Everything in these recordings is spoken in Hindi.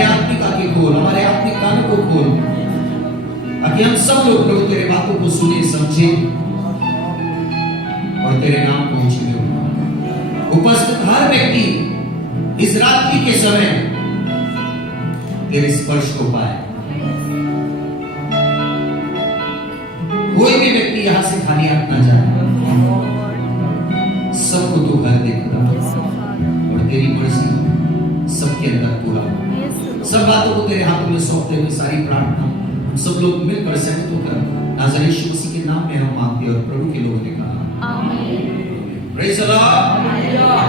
हमारे आत्मिक आंखें खोल, हमारे आत्मिक कानों को खोल, ताकि हम सब लोग प्रभु तेरे बातों को सुने, समझे और तेरे नाम को ऊंचे हो। उपस्थित हर व्यक्ति इस रात्रि के समय तेरे स्पर्श को पाए। कोई भी व्यक्ति यहां से खाली हाथ ना जाए, सबको तू भर दे और तेरी मर्जी सबके अंदर पूरा हो। सब बातों को तेरे हाथों में सौंपते हुए सारी प्रार्थना सब लोग मिलकर सहमत होकर नाज़रेत यीशु मसीह के नाम में हम मांगते हैं और प्रभु के लोगों ने कहा आमीन। Praise the Lord.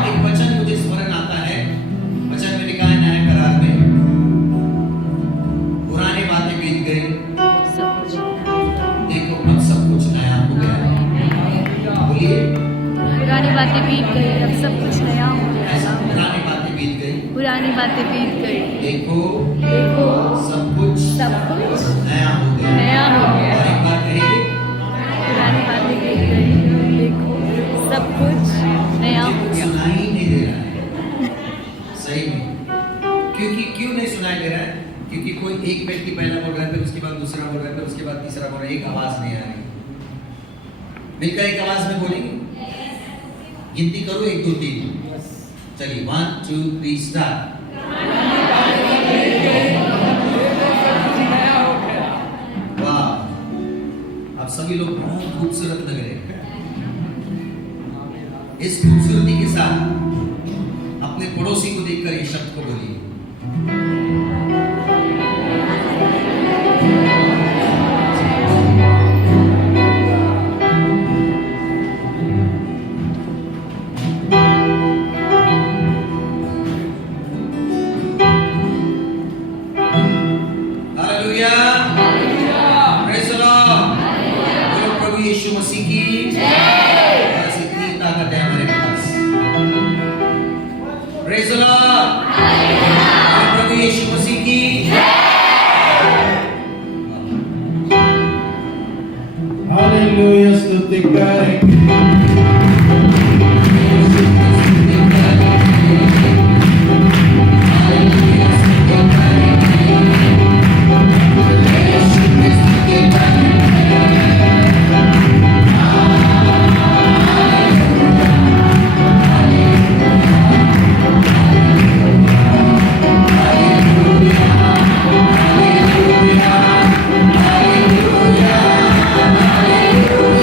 एक वचन मुझे स्मरण आता है, वचन में लिखा है नए करार में, पुरानी बातें बीत गई, देखो अब सब कुछ नया हो गया। बोलिए, पुरानी बातें बीत गई, अब सब कुछ नया हो गया। पुरानी बातें बीत गई, पुरानी बातें बीत गई, देखो देखो सब कुछ नया हो गया। नया हो गया। और एक बार कहिए, पुरानी बातें बीत गई, देखो सब कुछ नया हो गया। सुनाई नहीं दे रहा है सही में, क्योंकि क्यों नहीं सुनाई दे रहा है? क्योंकि कोई एक व्यक्ति पहला बोल रहा है, फिर उसके बाद दूसरा बोल रहा है, फिर उसके बाद तीसरा बोल रहा है, एक आवाज नहीं आ रही। मिलकर एक आवाज में बोलेंगे, गिनती करो 1 2 3, चलिए 1 2 3 स्टार्ट। वाह, आप सभी लोग बहुत खूबसूरत लग रहे हैं। इस खूबसूरती के साथ अपने पड़ोसी को देखकर ये शब्द को बोलिए, यीशु मसीह की जय। बस इतनी ताकत है हमारे पास। Praise the Lord. प्रभु यीशु मसीह की जय। हालेलुया, स्तुति करेंगे। Hallelujah, hallelujah, hallelujah.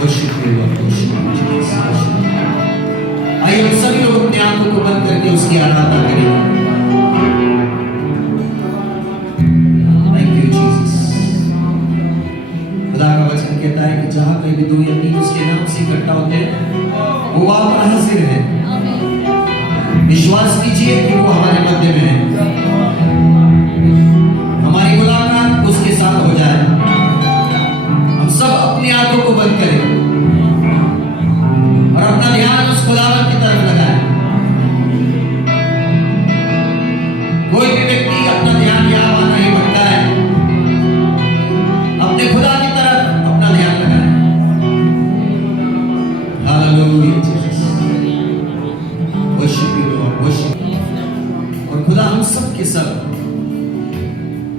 worship you, Lord, worship you, Jesus, worship you. आइए हम सभी लोग अपने आंखों को बंद करके उसकी आराधना करेंगे। Thank you, Jesus. खुदा का वचन कहता है कि जहाँ कहीं भी दो या तीन उसके नाम से इकट्ठा होते हैं, वो वहाँ पर हाजिर है। विश्वास कीजिए कि वो हमारे मध्य में है। हमारी मुलाकात उसके साथ हो जाए। हम सब अपनी आंखों को बंद करें और अपना ध्यान उस खुदावन की तरफ लगाएं। कोई भी व्यक्ति अपना ध्यान यहाँ वहां नहीं भटकाए, अपने खुदा की तरफ अपना ध्यान लगाएं। Hallelujah Jesus, worship you Lord, worship. और खुदा हम सब के सब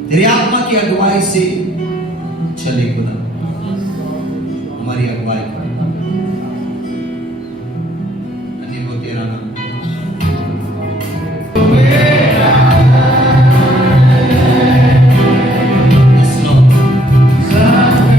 तेरे आत्मा की अगुवाई से चले। खुदा हमारी अगुवाई कर, अन्य को तेरा नाम। Yes, Lord. Hallelujah.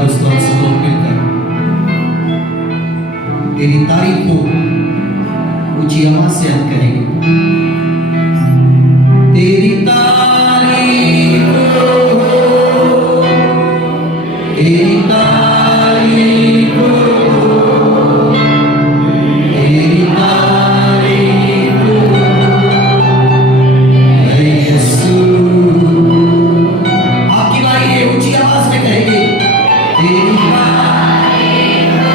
दोस्तों सब लोग मिलकर तेरी तारीफ को ऊंची आवाज से हम कहेंगे। तेरी तारीफ हो, तेरी तारीफ हो, तेरी तारीफ हो, हे यीशु। आपकी बारी है, ऊंची आवाज में कहेंगे तेरी तारीफ हो।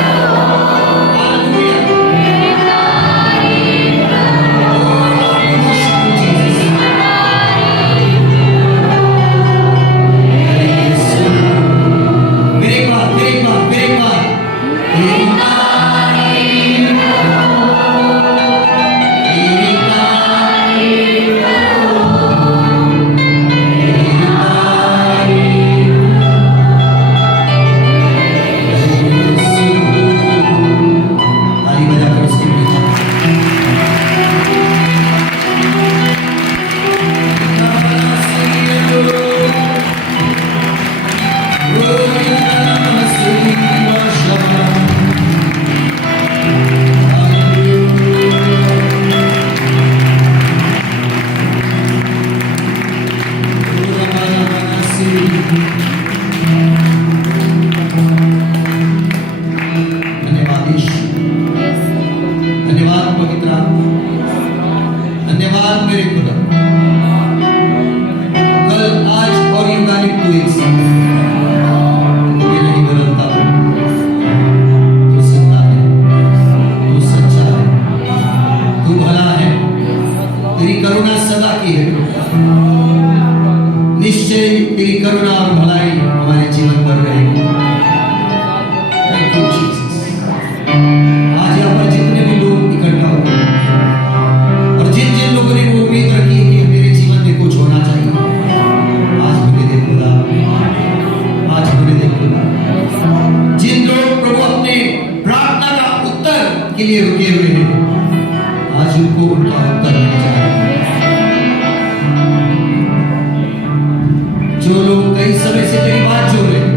हालेलुया। धन्यवाद यीशु, धन्यवाद पवित्र आत्मा, धन्यवाद मेरे खुदा। कल आज और युगानिक तू एक साथ, तू नहीं बदलता, तू जिंदा है, तू सच्चा है, तू भला है, तेरी करुणा सदा की है। निश्चय तेरी करुणा और भलाई हमारे जीवन पर रहेगी। Thank you, Jesus. आज यहाँ पर जितने भी लोग इकट्ठा हुए और जिन जिन लोगों ने वो उम्मीद रखी कि मेरे जीवन में कुछ होना चाहिए, आज मुझे दे खुदा, आज मुझे दे खुदा। जिन लोग प्रभु अपने प्रार्थना का उत्तर के लिए रुके हुए हैं, आज उनको उनका उत्तर मिल जाए। जो लोग कई समय से तेरी बात जोड़ रहे हैं,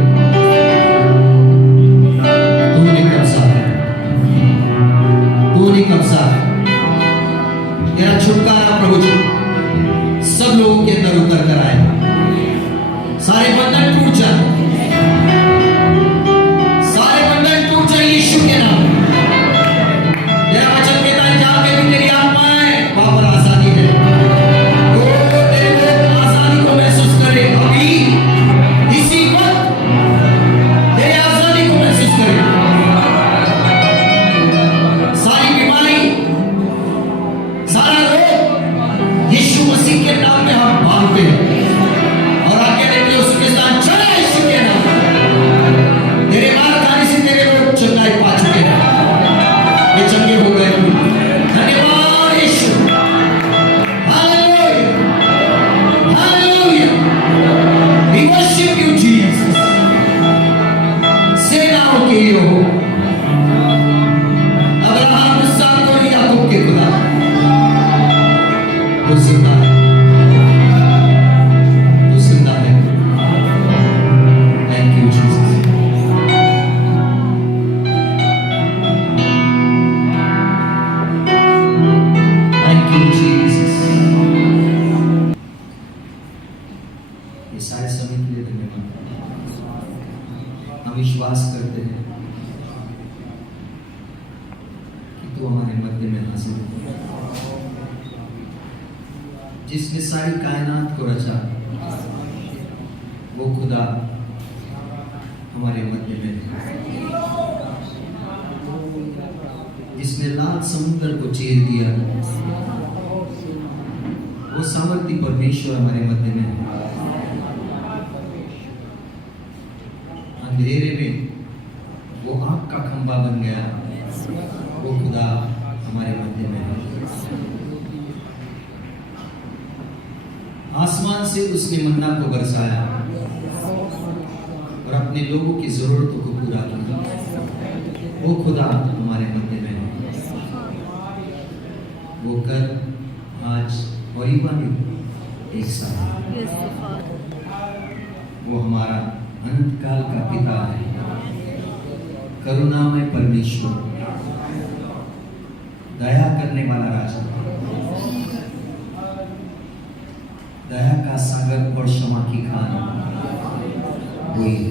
तूने कब्जा है, तूने कब्जा है। तेरा छुटकारा प्रभु जी सब लोगों के अंदर उतर कर आए, सारे बंधन टूट जाए, सारे बंधन टूट जाए यीशु के नाम। तेरा वचन कहता है जहां पे भी तेरी आत्मा है वहां पर आजादी है। तो तेरे लोग आजादी को महसूस करें अभी, इसी वक्त तेरी आजादी को महसूस करें। सारी बीमारी, सारा रोग यीशु मसीह के नाम में हम भागते हैं और आगे देते उसके साथ चले यीशु के नाम। तेरे मार खाने से तेरे लोग चंगाई पा चुके हैं, ये चंगे हो गए। धन्यवाद Yeshu. Hallelujah, hallelujah. We worship you, Jesus. सेनाओं के यहोवा, अब्राहम, इसहाक और याकूब के खुदा, तू जिंदा है, तू जिंदा है। Thank you, Jesus. Thank you, Jesus. ये सारे समय के लिए धन्यवाद। हम विश्वास करते हैं कि तू हमारे मध्य में हाजिर है। जिसने सारी कायनात को रचा वो खुदा हमारे मध्य में है। जिसने लाल समुद्र को चीर दिया वो सामर्थी परमेश्वर हमारे मध्य में है। अंधेरे में वो आग का खंभा बन गया, वो खुदा हमारे मध्य में है। आसमान से उसने मन्ना को बरसाया और अपने लोगों की जरूरतों को पूरा किया। वो खुदा हमारे मध्य में है। वो कल, आज और युगानुग एक साथ। वो हमारा अनंत काल का पिता है। करुणामय परमेश्वर, दया करने वाला राजा, दया का सागर और क्षमा की खान वही है।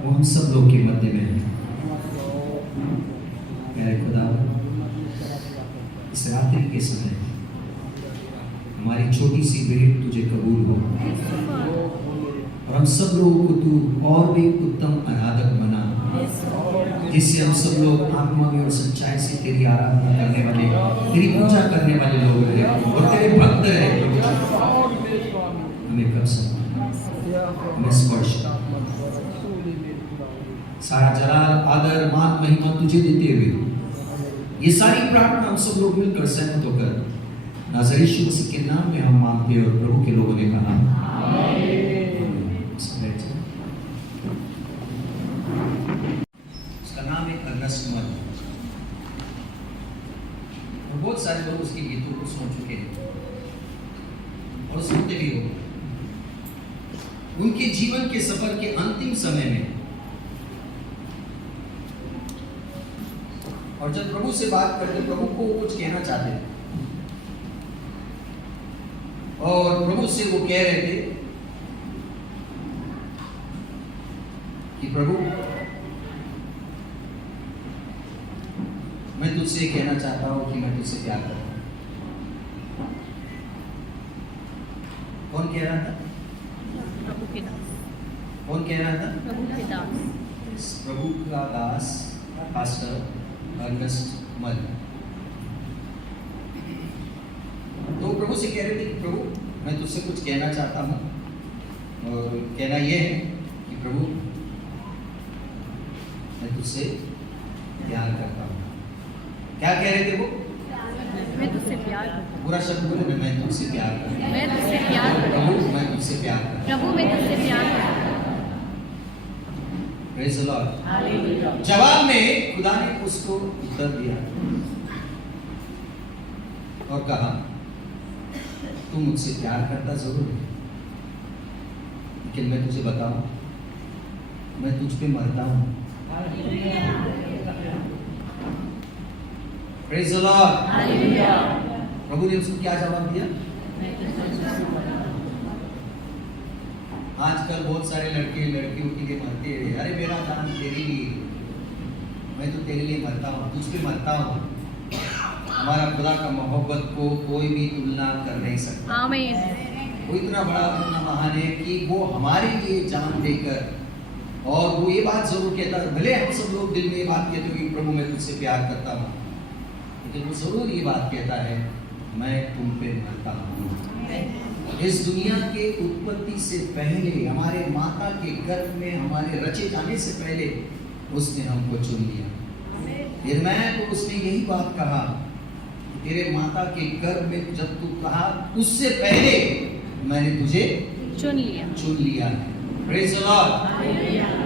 वो हम सब लोग के मध्य में है। प्यारे खुदा, इस रात्रि के समय हमारी छोटी सी भेंट तुझे कबूल हो और हम सब लोगों को तू और भी उत्तम आराधक बना, जिससे हम सब लोग आत्मा में और सच्चाई से तेरी आराधना करने वाले, तेरी पूजा करने वाले लोग रहे और तेरे भक्त रहे। हमें कब हमें स्पर्श सारा जलाल, आदर, मान, महिमा तुझे देते हुए ये सारी प्रार्थना हम सब लोग मिलकर सहमत होकर नाज़रेत यीशु मसीह के नाम में हम मांगते हैं और प्रभु के लोगों ने कहा उसका नाम है अर्नेस्ट मल। और बहुत सारे लोग उसके गीतों को सुन चुके हैं और सुनते भी हो। उनके जीवन के सफर के अंतिम समय में और जब प्रभु से बात करते, प्रभु को कुछ कहना चाहते थे और प्रभु से वो कह रहे थे कि प्रभु, मैं तुझसे कहना चाहता हूं कि मैं तुझसे प्यार करता हूं। कौन कह रहा था? प्रभु के दास। कौन कह रहा था? प्रभु के दास। प्रभु का दास पास्टर अर्नेस्ट मल। तो प्रभु से कह रहे थे कि प्रभु, मैं तुझसे कुछ कहना चाहता हूं और कहना यह है कि प्रभु, मैं तुझसे प्यार करता हूं। क्या कह रहे थे वो? मैं तुझसे प्यार करता हूं। पूरा शब्द बोले ना, मैं तुझसे प्यार करता हूं। मैं तुझसे प्यार करता हूं। प्रभु, मैं तुझसे प्यार करता हूं। प्रभु, मैं तुझसे प्यार करता हूं। Praise the Lord. जवाब में खुदा ने उसको उत्तर दिया और कहा, तू मुझसे प्यार करता जरूर है, लेकिन मैं तुझे बताऊं, मैं तुझ पे मरता हूं। Praise the Lord. प्रभु ने उसको क्या जवाब दिया? आजकल बहुत सारे लड़के लड़कियों के लिए मरते हैं, अरे मेरा जान तेरे लिए, मैं तो तेरे लिए मरता हूँ, तुझ पे मरता हूँ। हमारा खुदा का मोहब्बत को कोई भी तुलना कर नहीं सकता। आमीन। वो इतना बड़ा, इतना महान है कि वो हमारे लिए जान देकर, और वो ये बात जरूर कहता है, भले हम सब लोग दिल में ये बात कहते हो कि प्रभु मैं तुझसे प्यार करता हूँ, लेकिन वो जरूर ये बात कहता है, मैं तुम पे मरता हूँ। इस दुनिया के उत्पत्ति से पहले, हमारे माता के गर्भ में हमारे रचे जाने से पहले उसने हमको चुन लिया। यिर्मयाह को उसने यही बात कहा, तेरे माता के गर्भ में जब तू कहा, उससे पहले मैंने तुझे चुन लिया। चुन लिया है। Praise the Lord.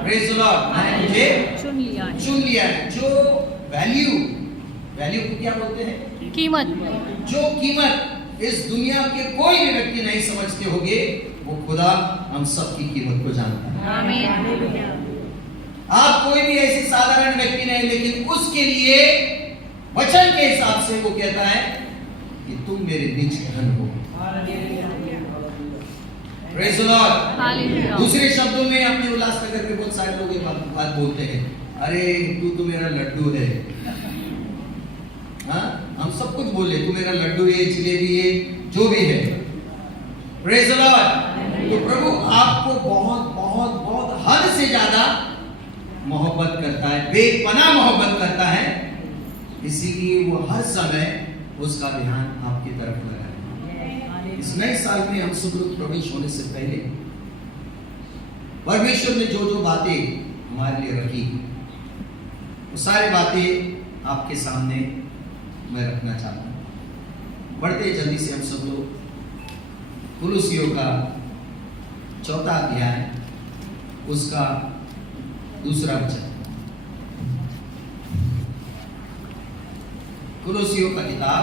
Praise the Lord. मैंने तुझे चुन लिया है। चुन लिया है। जो वैल्यू को क्या बोलते हैं? कीमत। जो कीमत इस दुनिया के कोई भी व्यक्ति नहीं समझते होंगे, वो खुदा हम सब की कीमत को जानता है। आमीन। आप कोई भी ऐसे साधारण व्यक्ति नहीं, लेकिन उसके लिए वचन के हिसाब से वो कहता है कि तुम मेरे निज धन हो। Praise the Lord. हालेलुया। दूसरे शब्दों में अपने उल्लासनगर में बहुत सारे लोग ये बात बोलते हैं, अरे तू तो मेरा लड्डू है। हाँ, हम सब कुछ बोले, तू मेरा लड्डू है, जिलेबी है, जो भी है। Praise the Lord. तो प्रभु आपको बहुत बहुत बहुत हद से ज्यादा मोहब्बत करता है, बेपनाह मोहब्बत करता है, इसीलिए वो हर समय उसका ध्यान आपकी तरफ लगा है। इस नए साल में हम सब लोग प्रवेश होने से पहले परमेश्वर ने जो जो बातें हमारे लिए रखी, वो सारी बातें आपके सामने मैं रखना चाहता हूं। बढ़ते जल्दी से हम सब लोग कुलुसियों का 4था अध्याय, उसका 2रा वचन। कुलुसियों का किताब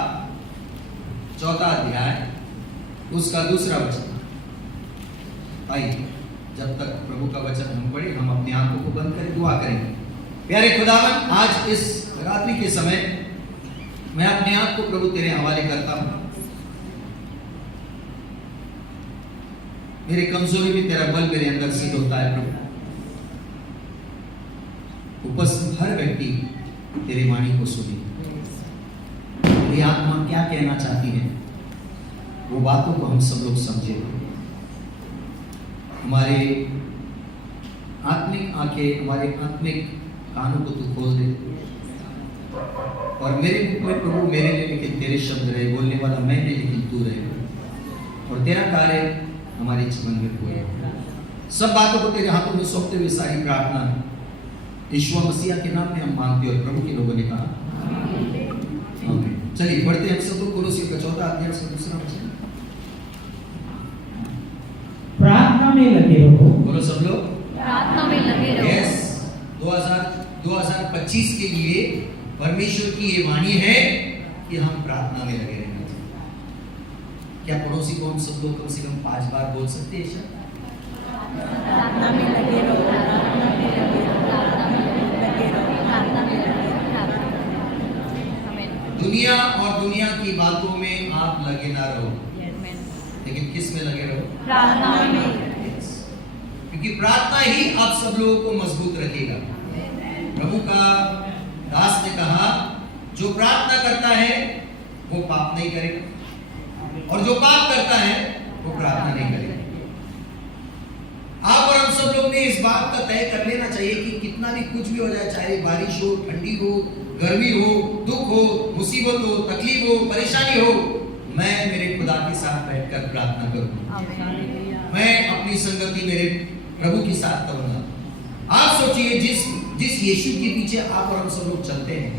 4था अध्याय, उसका 2रा वचन। आइए, जब तक प्रभु का वचन हम पढ़े, हम अपने अपनी आंखों को बंद करें, दुआ करें। प्यारे खुदावन, आज इस रात्रि के समय मैं अपने आप को प्रभु तेरे हवाले करता हूं। मेरी कमजोरी भी तेरा बल मेरे अंदर सिद्ध होता है प्रभु। उपस्थित हर व्यक्ति तेरी वाणी को सुने, तेरी आत्मा क्या कहना चाहती है वो बातों को हम सब लोग समझे। हमारे आत्मिक आंखें, हमारे आत्मिक कानों को तू खोल दे। और मेरे मुख में प्रभु मेरे लिए लेकिन तेरे शब्द रहे, बोलने वाला मैं नहीं लेकिन तू रहे, और तेरा कार्य हमारे जीवन में हुए। सब बातों को तेरे हाथों में सौंपते हुए सारी प्रार्थना यीशु मसीह के नाम में हम मांगते और प्रभु के लोगों ने कहा आमीन। चलिए पढ़ते हैं हम सब लोग कोलोसियों का 4 अध्याय से 2 वचन। प्रार्थना में लगे रहो। बोलो सब लोग, प्रार्थना में लगे रहो। यस, 2025 के लिए परमेश्वर की ये वाणी है कि हम प्रार्थना में लगे रहेंगे। क्या पड़ोसी को हम सब लोग कम से कम 5 बार बोल सकते हैं? प्रार्थना में लगे रहो, प्रार्थना में लगे रहो, प्रार्थना में लगे रहो, प्रार्थना में लगे रहो। आमीन। दुनिया और दुनिया की बातों में आप लगे ना रहो, आमीन। लेकिन किस में लगे रहो? प्रार्थना में। Yes. क्योंकि प्रार्थना ही आप सब लोगों को मजबूत रखेगा। प्रभु का दास ने कहा, जो प्रार्थना करता है वो पाप नहीं करेगा, और जो पाप करता है वो प्रार्थना नहीं करेगा। आप और हम सब लोग ने इस बात का तय कर लेना चाहिए कि कितना भी कुछ भी हो जाए, चाहे बारिश हो, ठंडी हो, गर्मी हो, दुख हो, मुसीबत हो, तकलीफ हो, परेशानी हो, मैं मेरे खुदा के साथ बैठकर प्रार्थना करूंगा। मैं अपनी संगति मेरे प्रभु के साथ करूंगा। आप सोचिए, जिस यीशु के पीछे आप और हम सब लोग चलते हैं,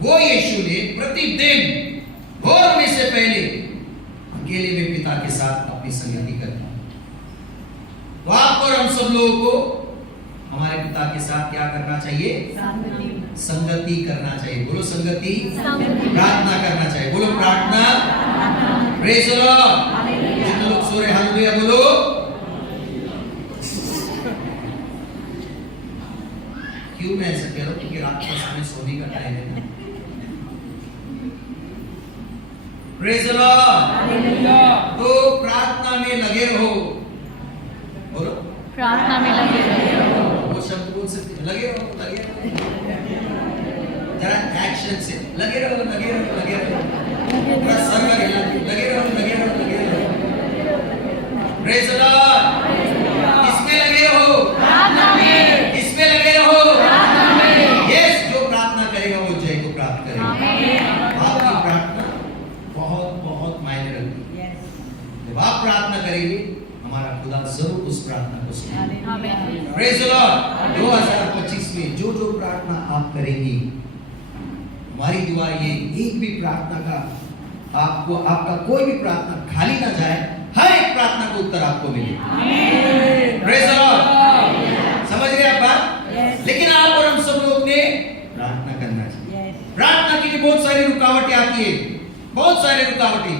वो यीशु ने प्रतिदिन भोर होने से पहले अकेले में पिता के साथ अपनी संगति करता। तो आप और हम सब लोगों को हमारे पिता के साथ क्या करना चाहिए? संगति करना चाहिए। बोलो संगति। प्रार्थना करना चाहिए। बोलो प्रार्थना। Praise the Lord. जितने लोग सो रहे हालेलुया बोलो। क्यों मैं ऐसा कह रहा हूं? क्योंकि रात का समय सोने का टाइम है। Praise the Lord. तो प्रार्थना में लगे रहो। बोलो प्रार्थना में लगे रहो। वो शब्द बोल सकते, लगे रहो, लगे रहो। जरा एक्शन से लगे रहो, लगे रहो, लगे रहो। पूरा सर का हिला के लगे रहो, लगे रहो, लगे रहो। Praise the Lord. किसमें लगे रहो? प्रार्थना में। किसमें लगे रहो? प्रार्थना में। यस, जो प्रार्थना करेगा वो जय को प्राप्त करेगा। आमीन। आपकी प्रार्थना बहुत बहुत मायने रखती है। जब आप प्रार्थना करेंगे, हमारा खुदा जरूर उस प्रार्थना को सुनेगा। आमीन। Praise the Lord. 2025 में जो जो प्रार्थना आप करेंगी, हमारी दुआ ये, एक भी प्रार्थना का आपको, आपका कोई भी प्रार्थना खाली ना जाए, हर एक प्रार्थना का उत्तर आपको मिले। Praise the Lord. समझ गए आप बात? लेकिन आप और हम सब लोग ने प्रार्थना करना चाहिए। प्रार्थना के लिए बहुत सारी रुकावटें आती है, बहुत सारी रुकावटें।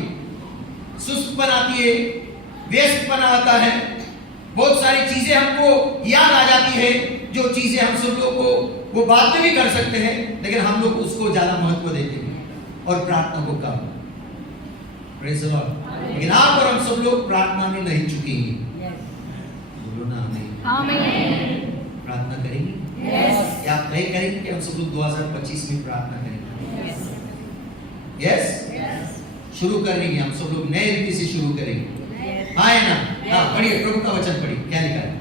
सुस्तपन आती है, व्यस्तपन आता है, बहुत सारी चीजें हमको याद आ जाती है, जो चीजें हम सब लोग को वो बात में भी कर सकते हैं, लेकिन हम लोग उसको ज्यादा महत्व देते हैं और प्रार्थना को कम। Praise the Lord. लेकिन आप और हम सब लोग प्रार्थना में नहीं चुकेंगे। बोलो ना हमें आमीन। प्रार्थना करेंगे। या आप तय करेंगे कि हम सब लोग 2025 में प्रार्थना करेंगे? यस, शुरू करेंगे। हम सब लोग नए रीति से शुरू करेंगे। हाँ है ना? हाँ, पढ़िए प्रभु का वचन पढ़िए, क्या लिखा है?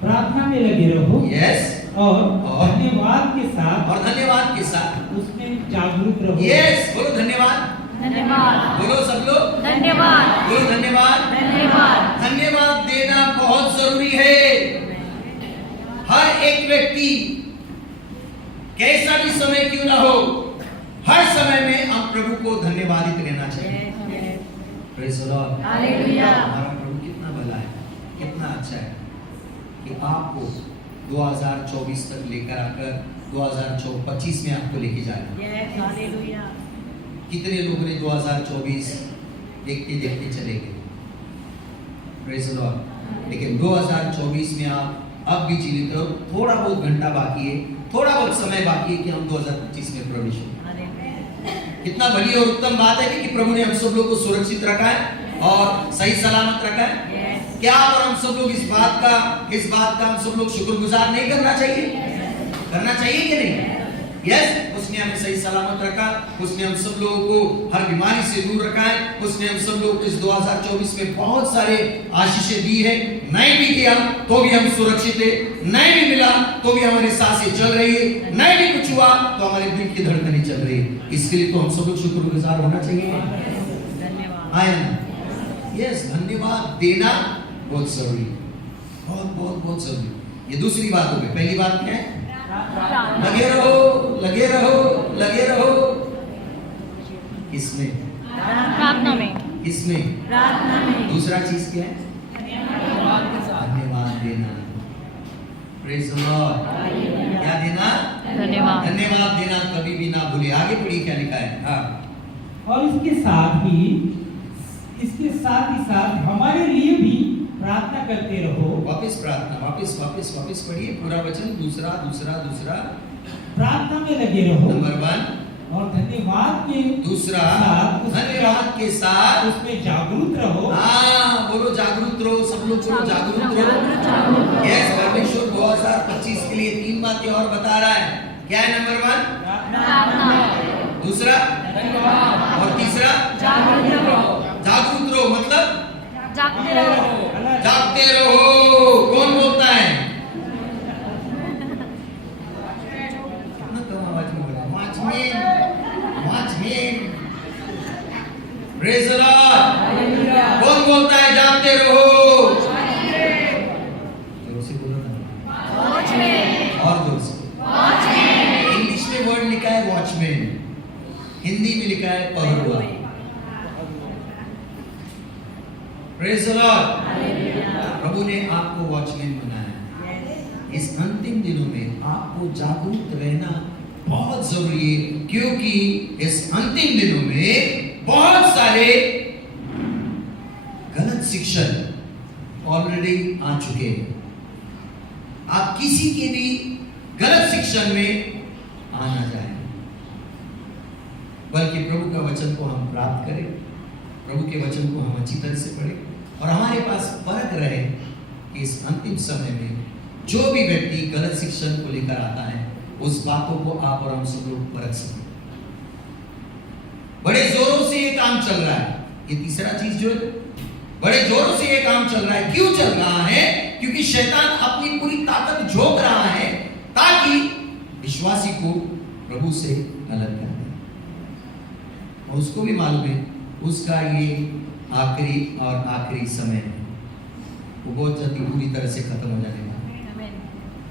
प्रार्थना में लगे रहो। यस, और और धन्यवाद के साथ, और धन्यवाद के साथ उसमें जागरूक रहो। यस, बोलो धन्यवाद। धन्यवाद। बोलो सब लोग धन्यवाद। बोलो धन्यवाद। धन्यवाद। धन्यवाद देना बहुत जरूरी है। हर एक व्यक्ति कैसा भी समय क्यों ना हो, हर समय में हम प्रभु को धन्यवादित रहना चाहिए। Praise the Lord. हालेलुया। हमारा प्रभु कितना भला है, कितना अच्छा है कि आपको 2024 तक लेकर आकर 2025 में आपको लेके जा रहे हैं। कितने लोग ने 2024 देखते देखते चले गए, प्रेज द लॉर्ड। लेकिन 2024 में आप अब भी जीवित हो, थोड़ा बहुत घंटा बाकी है, थोड़ा बहुत समय बाकी है कि हम 2025 में प्रवेश हो। कितना बड़ी और उत्तम बात है कि प्रभु ने हम सब लोग को सुरक्षित रखा है और सही सलामत रखा है। क्या और हम सब लोग इस बात का हम सब लोग शुक्रगुजार नहीं करना चाहिए? करना चाहिए कि नहीं? यस, उसने हमें सही सलामत रखा, उसने हम सब लोगों को हर बीमारी से दूर रखा है, उसने हम सब लोग को इस 2024 में बहुत सारे आशीषें दी है। नहीं भी किया तो भी हम सुरक्षित है, नहीं भी मिला तो भी हमारी सांसें चल रही है, नहीं भी कुछ हुआ तो हमारे दिल की धड़कनें चल रही है। इसके लिए तो हम सब लोग शुक्रगुजार होना चाहिए। धन्यवाद। यस, धन्यवाद देना बहुत जरूरी, बहुत बहुत बहुत जरूरी। ये दूसरी बात हो गई। पहली बात क्या है? लगे रहो, लगे रहो, लगे रहो। किसमें? प्रार्थना में। किसमें? प्रार्थना में। दूसरा चीज क्या है? धन्यवाद देना। Praise the Lord. क्या देना? धन्यवाद। धन्यवाद देना कभी भी ना भूले। आगे पढ़िए क्या लिखा है। हाँ, और इसके साथ ही साथ हमारे लिए भी प्रार्थना करते रहो। वापस प्रार्थना, वापस पढ़िए पूरा वचन। दूसरा प्रार्थना में लगे रहो। नंबर 1 और धन्यवाद के दूसरा साथ धन्यवाद के साथ उसमें जागरूक रहो। हाँ, बोलो जागरूक रहो, सब लोग बोलो जागरूक रहो। यस, परमेश्वर 2025 के लिए 3 बातें और बता रहा है। क्या है? नंबर 1 दूसरा और तीसरा जागरूक रहो। मतलब जागते रहो। जागते रहो। कौन बोलता है? कितना कम आवाज में बोला? वॉचमैन। Praise the Lord. कौन बोलता है जागते रहो? जोर से बोलो ना। और जोर से। इंग्लिश में वर्ड लिखा है वॉचमैन, हिंदी में लिखा है पहरुआ। Praise the Lord. प्रभु ने आपको वॉचमैन बनाया। इस अंतिम दिनों में आपको जागरूक रहना बहुत जरूरी है, क्योंकि इस अंतिम दिनों में बहुत सारे गलत शिक्षण ऑलरेडी आ चुके हैं। आप किसी के भी गलत शिक्षण में आना जाए, बल्कि प्रभु का वचन को हम प्राप्त करें, प्रभु के वचन को हम अच्छी तरह से पढ़ें और हमारे पास परख रहे कि इस अंतिम समय में जो भी व्यक्ति गलत शिक्षण को लेकर आता है, उस बातों को आप और हम सब लोग परख सकें। बड़े जोरों से ये काम चल रहा है। ये तीसरा चीज जो है, बड़े जोरों से ये काम चल रहा है। क्यों चल रहा है? क्योंकि शैतान अपनी पूरी ताकत झोंक रहा है ताकि विश्वासी को प्रभु से अलग कर दे। और उसको भी मालूम है उसका ये आखिरी समय है, वो बहुत जल्दी पूरी तरह से खत्म हो जाने वाला है।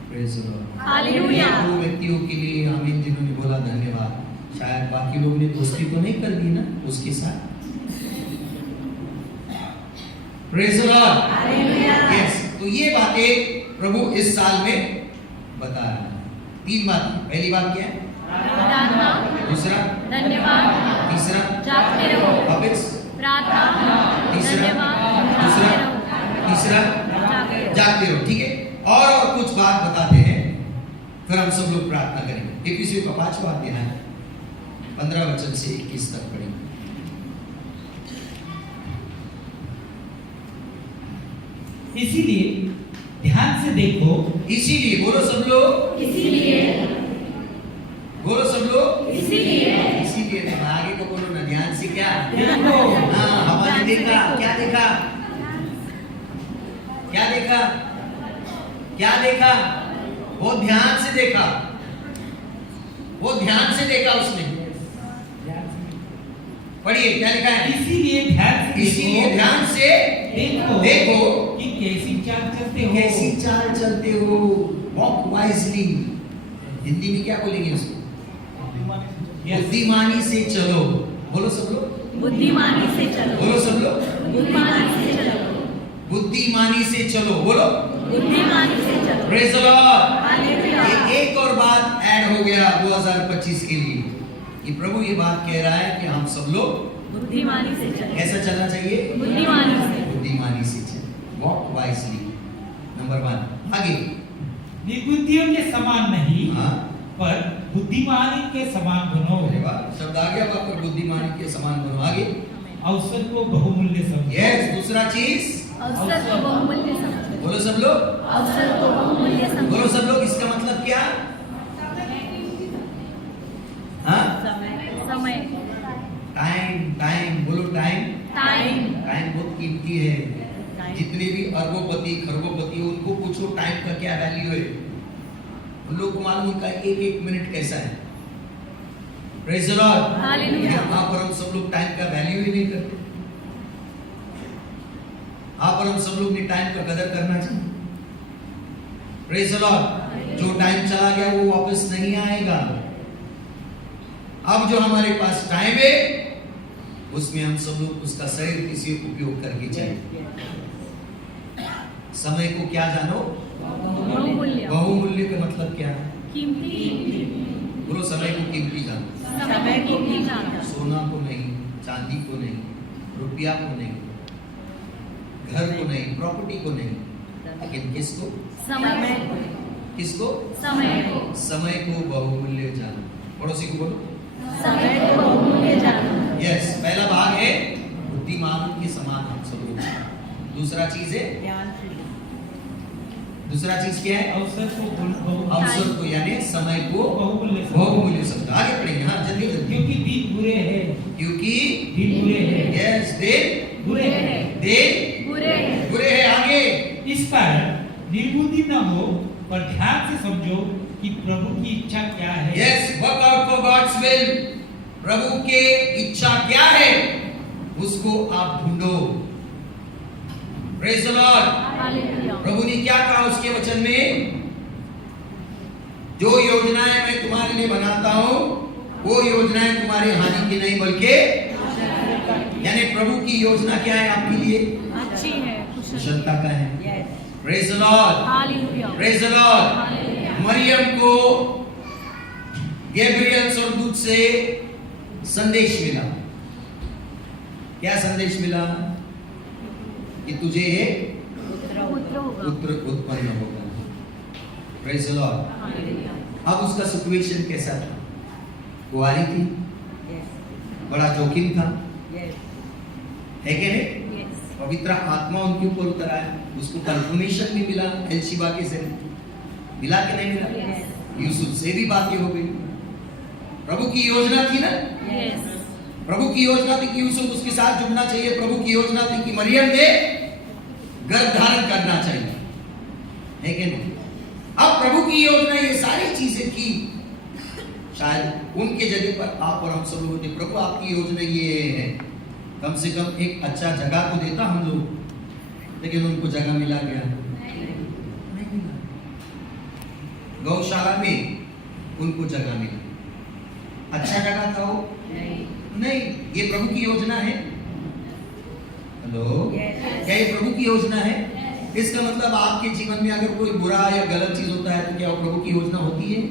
Praise the Lord. हालेलुया। वो व्यक्तियों के लिए आमीन जिन्होंने बोला धन्यवाद। शायद बाकी लोग ने दोस्ती तो नहीं कर दी ना उसके साथ। Praise the Lord. Hallelujah. Yes, तो ये बातें प्रभु इस साल में बता रहा है। 3 बात। पहली बात क्या है? प्रार्थना। दूसरा धन्यवाद। तीसरा जागते रहो। वापस प्रार्थना। तीसरा धन्यवाद। दूसरा तीसरा जागते रहो। ठीक है, और कुछ बात बताते हैं, फिर हम सब लोग प्रार्थना करेंगे। इफिसियों का 5वां अध्याय 15 वचन से 21 तक पढ़ेंगे। इसीलिए ध्यान से देखो। इसीलिए बोलो सब लोग। इसीलिए। बोलो सब लोग। इसीलिए। इसीलिए नहीं, आगे को बोलो ना। ध्यान से क्या? देखो। हाँ, हमारे देखा। क्या देखा? क्या देखा? क्या देखा? वो ध्यान से देखा। वो ध्यान से देखा उसने। पढ़िए क्या लिखा है? इसीलिए ध्यान से देखो कि कैसी चाल चलते हो। कैसी चाल चलते हो। Walk wisely. हिंदी में क्या बोलेंगे उसको? बुद्धिमानी से चलो। बोलो सब लोग। बुद्धिमानी से चलो। बोलो सब लोग। बुद्धिमानी से चलो। बुद्धिमानी से चलो। बोलो। बुद्धिमानी से चलो। Praise the Lord. हालेलुया। ये एक और बात ऐड हो गया 2025 के लिए कि प्रभु ये बात कह रहा है कि हम सब लोग बुद्धिमानी से चलो। कैसा चलना चाहिए? बुद्धिमानी से। बुद्धिमानी से चले। Walk wisely, number 1। आगे, निर्बुद्धियों के समान नहीं, हाँ, पर बुद्धिमानी के समान बनो। अरे वाह, शब्द आ गया वहां पर, बुद्धिमानी के समान बनो। आगे, अवसर को बहुमूल्य समझो। यस, दूसरा चीज, अवसर को बहुमूल्य समझो। बोलो सब लोग, अवसर को बहुमूल्य समझो। बोलो सब लोग, इसका मतलब क्या? हाँ, समय, टाइम, टाइम, बोलो टाइम। टाइम, टाइम बहुत कीमती है। जितने भी अरबोपति खरबोपति हो, उनको पूछो टाइम का क्या वैल्यू है। उन लोग को मालूम उनका एक एक मिनट कैसा है। Praise the Lord. हालेलुया। यहाँ पर हम सब लोग टाइम का वैल्यू ही नहीं करते। यहाँ पर हम सब लोग ने टाइम का कदर करना चाहिए। Praise the Lord. जो टाइम चला गया वो वापस नहीं आएगा। अब जो हमारे पास टाइम है उसमें हम सब लोग उसका सही किसी उपयोग करके चाहिए। समय को क्या जानो? बहुमूल्य। बहुमूल्य का मतलब क्या? कीमती। बोलो, समय को कीमती जानो। समय को कीमती जानो। सोना को नहीं, चांदी को नहीं, रुपया को नहीं, घर को नहीं, प्रॉपर्टी को नहीं, लेकिन किसको? समय को। किसको? समय को। समय को बहुमूल्य जानो। पड़ोसी को बोलो, समय को बहुमूल्य जानो। यस। पहला भाग है बुद्धिमान के समान हम सब लोग। दूसरा चीज है, दूसरा चीज क्या है? अवसर को अवसर को, यानी समय को बहुमूल्य समझो। बहुमूल्य समझो। आगे पढ़ेंगे, हाँ जल्दी जल्दी। क्योंकि दिन बुरे हैं, क्योंकि दिन बुरे हैं, यस, दिन बुरे हैं, दिन बुरे हैं। बुरे हैं। आगे, इस कारण निर्बुद्धि न हो, पर ध्यान से समझो कि प्रभु की इच्छा क्या है। Yes, work out for God's will. प्रभु के इच्छा क्या है उसको आप ढूंढो। Praise the Lord. हालेलुया। प्रभु ने क्या कहा उसके वचन में? जो योजनाएं मैं तुम्हारे लिए बनाता हूं वो योजनाएं तुम्हारी हानि की नहीं बल्कि, यानी प्रभु की योजना क्या है आपके लिए? अच्छी है, कुशलता का है। Praise the Lord. Hallelujah. Praise the Lord. Hallelujah. मरियम को गैब्रियल स्वर्गदूत से संदेश मिला। क्या संदेश मिला? कि तुझे पुत्र होगा। पुत्र उत्पन्न होगा। Praise the Lord. हालेलुया। अब उसका सिचुएशन कैसा था? कुंवारी थी, बड़ा जोखिम था, है कि नहीं? यस। पवित्र आत्मा उनके ऊपर उतर आया। उसको कंफर्मेशन भी मिला एलशिबा के जरिए। मिला कि नहीं मिला? यस। यूसुफ से भी बातें हो गई। प्रभु की योजना थी ना? यस। प्रभु की योजना थी कि यूसुफ उसके साथ जुड़ना चाहिए। प्रभु की योजना थी कि मरियम ने गर्भ धारण करना चाहिए, है कि नहीं? अब प्रभु की योजना ये सारी चीजें की। शायद उनके जगह पर आप और हम सब लोग होते, प्रभु आपकी योजना ये है, कम से कम एक अच्छा जगह तो देता हम लोग, लेकिन उनको जगह मिला गया नहीं मिला। गौशाला में उनको जगह मिली, अच्छा जगह था वो नहीं। ये प्रभु की योजना है। हेलो, क्या ये प्रभु की योजना है? इसका मतलब आपके जीवन में अगर कोई बुरा या गलत चीज होता है तो क्या वो प्रभु की योजना होती है?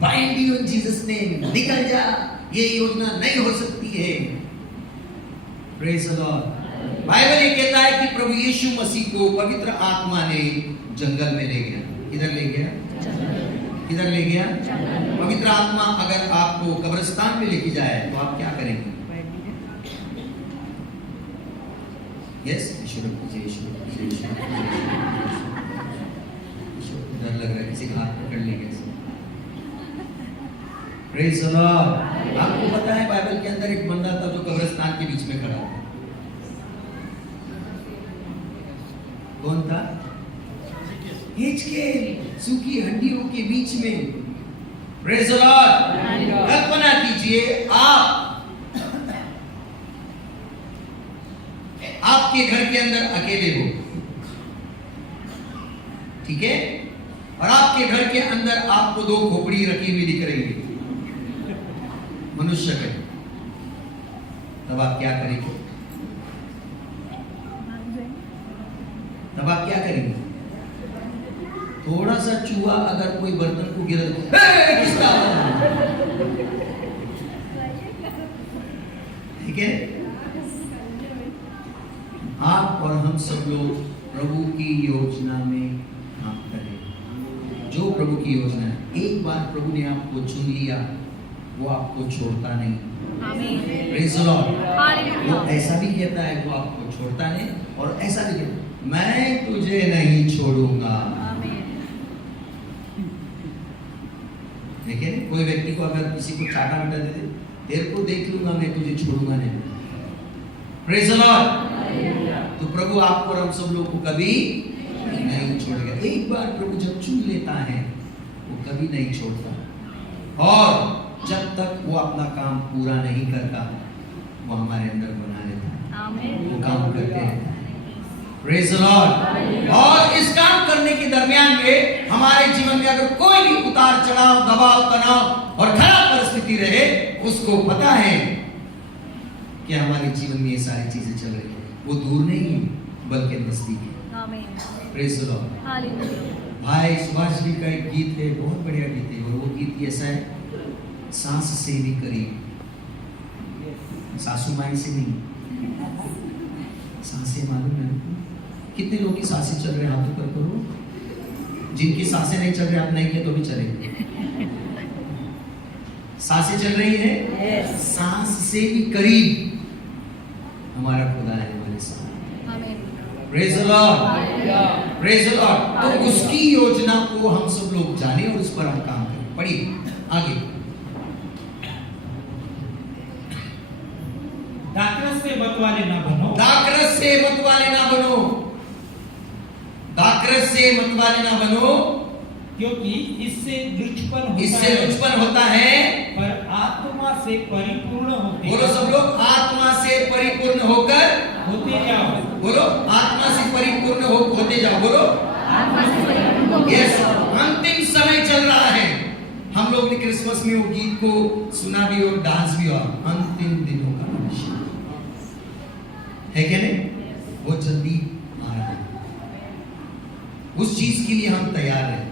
Bind you in Jesus name, निकल जा, ये योजना नहीं हो सकती है। Praise the Lord. बाइबल ये कहता है कि प्रभु यीशु मसीह को पवित्र आत्मा ने जंगल में ले गया। किधर ले गया? किधर ले गया? पवित्र आत्मा अगर आपको कब्रिस्तान में लेके जाए तो आप क्या करेंगे? यस, ईश्वर डर लग रहा है, किसी का हाथ पकड़ लेंगे। Praise the Lord. आपको पता है बाइबल के अंदर एक बंदा था जो कब्रिस्तान के बीच में खड़ा था। कौन था? हिचकेल, सूखी हड्डियों के बीच में। Praise the Lord. कल्पना कीजिए आपके घर के अंदर अकेले हो, ठीक है, और आपके घर के अंदर आपको दो खोपड़ी रखी हुई दिख रही है मनुष्य के, तब आप क्या करेंगे? तब आप क्या करेंगे? थोड़ा सा चूहा अगर कोई बर्तन को गिरा किसका, ठीक है, आप और हम सब लोग प्रभु की योजना में काम करें। जो प्रभु की योजना है, एक बार प्रभु ने आपको चुन लिया, वो आपको छोड़ता नहीं। Praise the Lord। वो ऐसा भी कहता है, वो आपको छोड़ता नहीं, और ऐसा भी कहता है, मैं तुझे नहीं छोड़ूंगा। देखिए, कोई व्यक्ति को अगर किसी को चाटा बेटा दे दे, तेरे को देख लूंगा, मैं तुझे छोड़ूंगा नहीं। Praise the Lord। तो प्रभु आपको और हम सब लोग को कभी नहीं छोड़ेगा। एक बार प्रभु जब चुन लेता है, वो कभी नहीं छोड़ता, और जब तक वो अपना काम पूरा नहीं करता, वो हमारे अंदर बना लेता है, वो काम करते हैं। Praise the Lord। और इस काम करने के दरमियान में हमारे जीवन में अगर कोई भी उतार चढ़ाव, दबाव, तनाव और खराब परिस्थिति रहे, उसको पता है कि हमारे जीवन में ये सारी चीजें चल रही है, वो दूर नहीं बल्कि नजदीक है। Praise the Lord। भाई सुभाष जी का एक गीत है, बहुत बढ़िया गीत है, और वो गीत ऐसा है, सांस से भी करीब, सासू माई से नहीं, सांसें मालूम है? कितने लोग की सांसें चल रहे हैं, हाथों पर करो। जिनकी सांसें नहीं चल रही, आप नहीं किए तो भी चलेंगे। सांसें चल रही है, सांस से भी करीब हमारा खुदा है, हमारे साथ। Praise the Lord। Praise the Lord। तो उसकी योजना को हम सब लोग जाने और उस पर हम काम करें। पढ़िए आगे। दाखरस से मत वाले ना बनो, दाखरस से मत वाले ना बनो, दाखरस से मत वाले ना बनो, क्योंकि इससे इससे लुचपन होता है, पर आत्मा से परिपूर्ण होते। बोलो सब लोग, आत्मा से परिपूर्ण होकर होते जाओ। बोलो, आत्मा से परिपूर्ण होते जाओ। बोलो, यस। अंतिम समय चल रहा है। हम लोग ने क्रिसमस में वो गीत को सुना भी और डांस भी हुआ, अंतिम दिनों का मनुष्य है क्या नहीं? वो जल्दी आ रहा है, उस चीज के लिए हम तैयार हैं।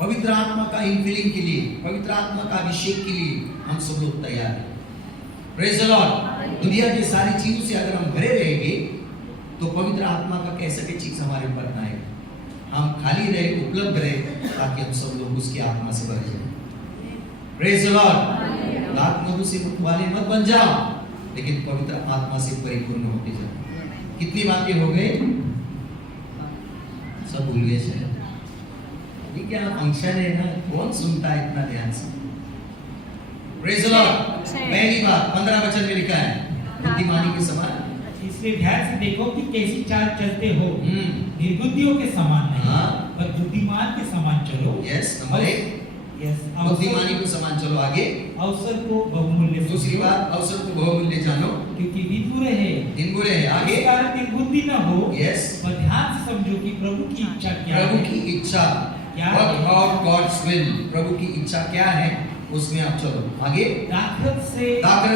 पवित्र आत्मा का इनफिलिंग के लिए, पवित्र आत्मा का अभिषेक के लिए हम सब लोग तैयार हैं। Praise the Lord. दुनिया की सारी चीजों से अगर हम भरे रहेंगे, तो पवित्र आत्मा का कैसे भी चीज हमारे ऊपर ना आए। हम खाली रहे, उपलब्ध रहे, ताकि हम सब लोग उसकी आत्मा से भर जाए। Praise the Lord. दांत मधु से मुख वाले मत बन जाओ, लेकिन पवित्र आत्मा से परिपूर्ण होते जाओ। कितनी बातें हो गई, सब भूल गए शायद। ये क्या फंक्शन है ना, कौन सुनता है इतना ध्यान से? Praise the Lord. पहली बात 15 वचन में लिखा है, बुद्धिमानी के समान। इसलिए ध्यान से देखो कि कैसी चाल चलते हो, निर्बुद्धियों के समान नहीं, पर बुद्धिमान के समान चलो। Yes, number 1। यस, बुद्धिमानी को समान चलो। आगे अवसर को बहुमूल्य। दूसरी बात, अवसर को बहुमूल्य जानो, क्योंकि दिन बुरे हैं। आगे इस कारण निर्बुद्धि न हो। यस, पर ध्यान से समझो कि प्रभु की इच्छा क्या है। प्रभु की इच्छा क्या है? What God's will, प्रभु की इच्छा क्या है, उसमें आप चलो। आगे, दाखरस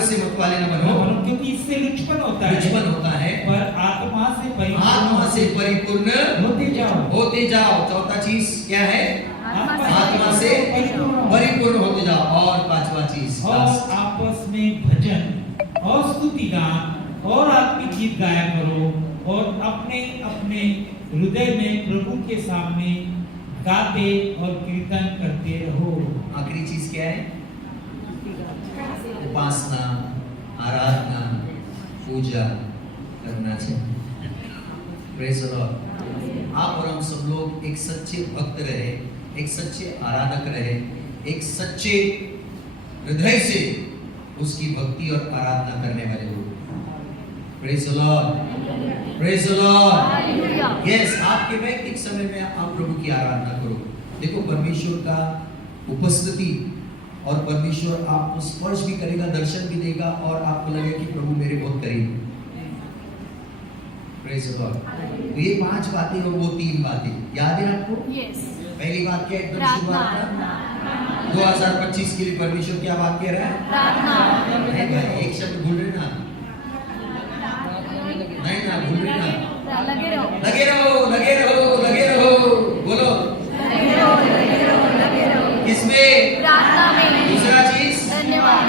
से मत वाले न बनो, क्योंकि इससे लुचपन होता है, पर आत्मा से परिपूर्ण होते जाओ। चौथा चीज क्या है? आत्मा से परिपूर्ण होते जाओ। और पांचवा चीज, और आपस में भजन और स्तुति गान और आत्मिक गीत गाया करो, और अपने अपने हृदय में प्रभु के सामने गाते और कीर्तन करते रहो। आखिरी चीज क्या है? उपासना, आराधना, पूजा करना चाहिए। Praise the Lord. आप और हम सब लोग एक सच्चे भक्त रहे, एक सच्चे आराधक रहे, एक सच्चे हृदय से उसकी भक्ति और आराधना करने वाले लोग। Praise the Lord. Praise the Lord. Yes, आपके वैयक्तिक समय में आप प्रभु की आराधना करो। देखो, परमेश्वर का उपस्थिति और परमेश्वर आपको स्पर्श भी करेगा, दर्शन भी देगा, और आपको लगेगा कि प्रभु मेरे बहुत करीब। Praise the Lord. तो ये 5 बातें और वो 3 बातें याद है आपको? यस। पहली बात क्या एकदम शुरुआत में 2025 के लिए परमेश्वर क्या बात कह रहा है? नहीं भाई, एक शब्द भूल रहे ना, नहीं ना भूल रहे ना, लगे रहो। बोलो, किसमें? प्रार्थना में। दूसरा चीज धन्यवाद।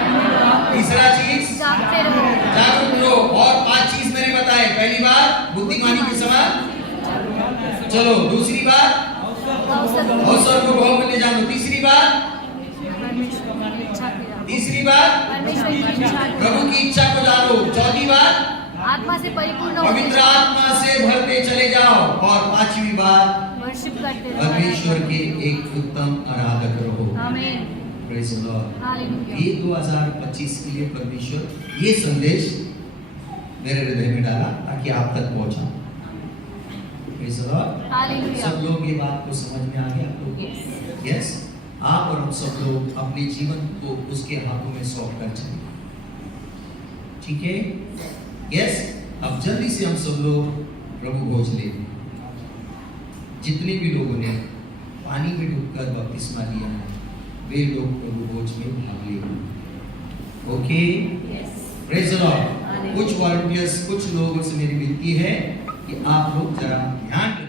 तीसरा चीज जागरूक रहो। और 5 चीज मैंने बताए। पहली बात बुद्धिमानी के समान, चलो दूसरी बात अवसर को बहुमूल्य जानो, तीसरी बात, तीसरी बात प्रभु की इच्छा को जानो, चौथी बात आत्मा से परिपूर्ण होते पवित्र जाओ, आत्मा से भरते चले जाओ, और पांचवी बात वर्शिप करते रहो, परमेश्वर के एक उत्तम आराधक रहो। आमीन, प्रेज़ द लॉर्ड। हालेलुया। ये 2025 के लिए परमेश्वर ये संदेश मेरे हृदय में डाला ताकि आप तक पहुंचा। Praise the Lord. हालेलुया। सब लोग ये बात को समझ में आ गया आप लोग? Yes. यस, आप और हम सब लोग अपने जीवन को उसके हाथों में सौंप कर चलें, ठीक है? यस, अब जल्दी से हम सब लोग प्रभु भोज ले। जितने भी लोगों ने पानी में डूबकर बपतिस्मा लिया है वे लोग प्रभु भोज में भाग ले। Okay, praise the Lord. कुछ वॉलंटियर्स, कुछ लोगों से मेरी विनती है कि आप लोग जरा ध्यान रखें।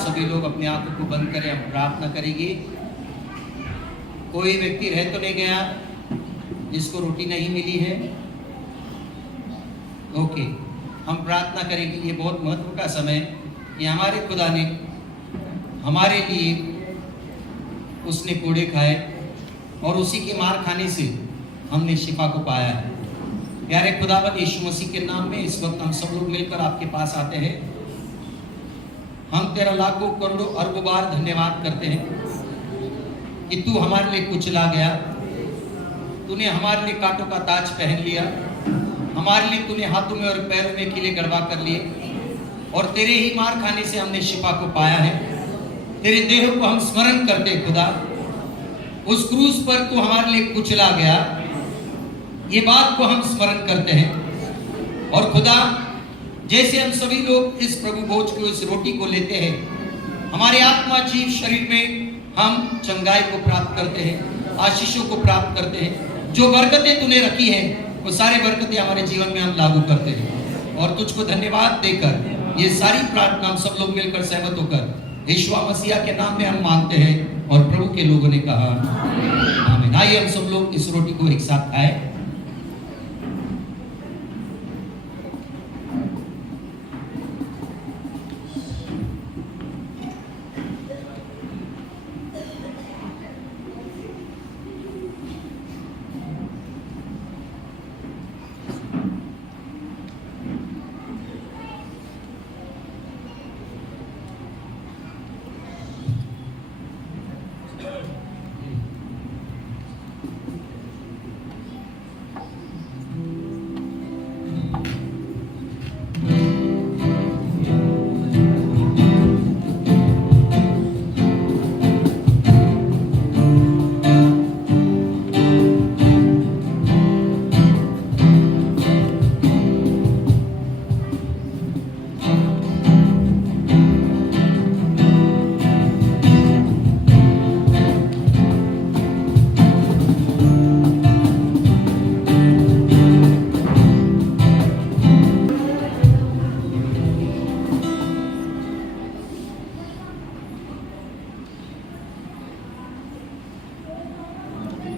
सभी लोग अपने आंखों को बंद करें, हम प्रार्थना करेंगे। कोई व्यक्ति रह तो नहीं गया जिसको रोटी नहीं मिली है? ओके, हम प्रार्थना करेंगे। ये बहुत महत्व का समय कि हमारे खुदा ने हमारे लिए उसने कोड़े खाए और उसी के मार खाने से हमने शिफा को पाया है। प्यारे खुदावंद यीशु मसीह के नाम में इस वक्त हम सब लोग मिलकर आपके पास आते हैं। हम तेरा लाखों करोड़ों अरबों बार धन्यवाद करते हैं कि तू हमारे लिए कुचला गया, तूने हमारे लिए कांटों का ताज पहन लिया, हमारे लिए तूने हाथों में और पैरों में कीले गड़वा कर लिए और तेरे ही मार खाने से हमने शिफा को पाया है। तेरे देह को हम स्मरण करते खुदा, उस क्रूस पर तू हमारे लिए कुचला गया, ये बात को हम स्मरण करते हैं। और खुदा, जैसे हम सभी लोग इस प्रभु भोज को, इस रोटी को लेते हैं, हमारे आत्मा जीव शरीर में हम चंगाई को प्राप्त करते हैं, आशीषों को प्राप्त करते हैं। जो बरकतें तूने रखी हैं वो सारे बरकतें हमारे जीवन में हम लागू करते हैं और तुझको धन्यवाद देकर ये सारी प्रार्थना हम सब लोग मिलकर सहमत होकर यीशु मसीह के नाम में हम मांगते हैं। और प्रभु के लोगों ने कहा आमीन। आइए हम सब लोग इस रोटी को एक साथ खाएं।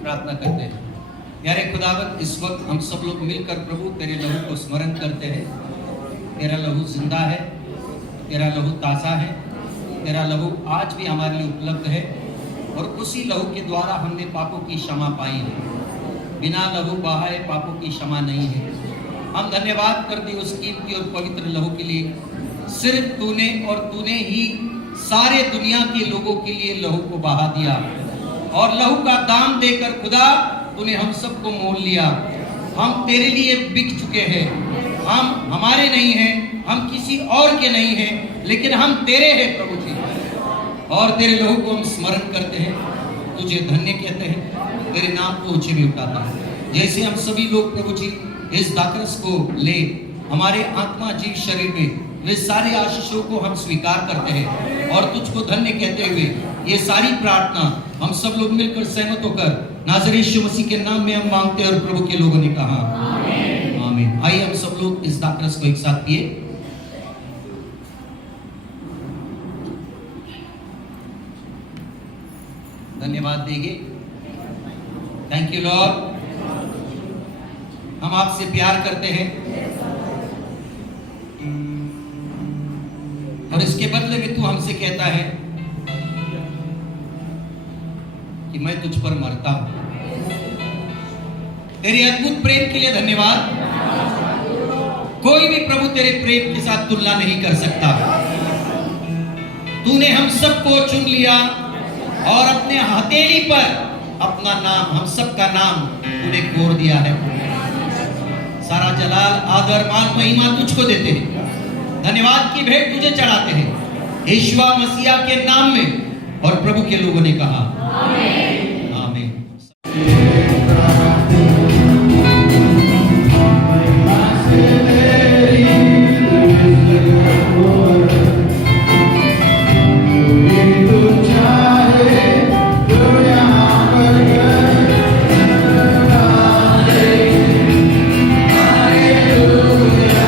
प्रार्थना करते हैं। प्यारे खुदावंद, इस वक्त हम सब लोग मिलकर प्रभु तेरे लहू को स्मरण करते हैं। तेरा लहू जिंदा है, तेरा लहू ताज़ा है, तेरा लहू आज भी हमारे लिए उपलब्ध है और उसी लहू के द्वारा हमने पापों की क्षमा पाई है। बिना लहू बहाए पापों की क्षमा नहीं है। हम धन्यवाद करते उस कीमती और पवित्र लहू के लिए। सिर्फ तूने और तूने ही सारे दुनिया के लोगों के लिए लहू को बहा दिया और लहू का दाम देकर खुदा तूने हम सबको मोल लिया। हम तेरे लिए बिक चुके हैं। हम हमारे नहीं हैं, हम किसी और के नहीं हैं, लेकिन हम तेरे हैं प्रभु जी। और तेरे लहू को हम स्मरण करते हैं, तुझे धन्य कहते हैं, तेरे नाम को ऊंचे भी उठाते हैं। जैसे हम सभी लोग प्रभु जी इस दाखरस को ले हमारे आत्मा जीव शरीर में वे सारे आशीषों को हम स्वीकार करते हैं और तुझको धन्य कहते हुए ये सारी प्रार्थना हम सब लोग मिलकर सहमत होकर नाज़रेत यीशु मसीह के नाम में हम मांगते हैं और प्रभु के लोगों ने कहा आमीन। आइए हम सब लोग इस दाखरस को एक साथ पिए। धन्यवाद देंगे। Thank you Lord. हम आपसे प्यार करते हैं और इसके बदले में तू हमसे कहता है कि मैं तुझ पर मरता हूं। तेरे अद्भुत प्रेम के लिए धन्यवाद। कोई भी प्रभु तेरे प्रेम के साथ तुलना नहीं कर सकता। तूने हम सबको चुन लिया और अपने हथेली पर अपना नाम, हम सबका नाम तूने कोर दिया है। सारा जलाल, आदर, मान, महिमा तुझको देते हैं। धन्यवाद की भेंट तुझे चढ़ाते हैं यीशु मसीह के नाम में। और प्रभु के लोगों ने कहा आमीन आमीन। Hallelujah.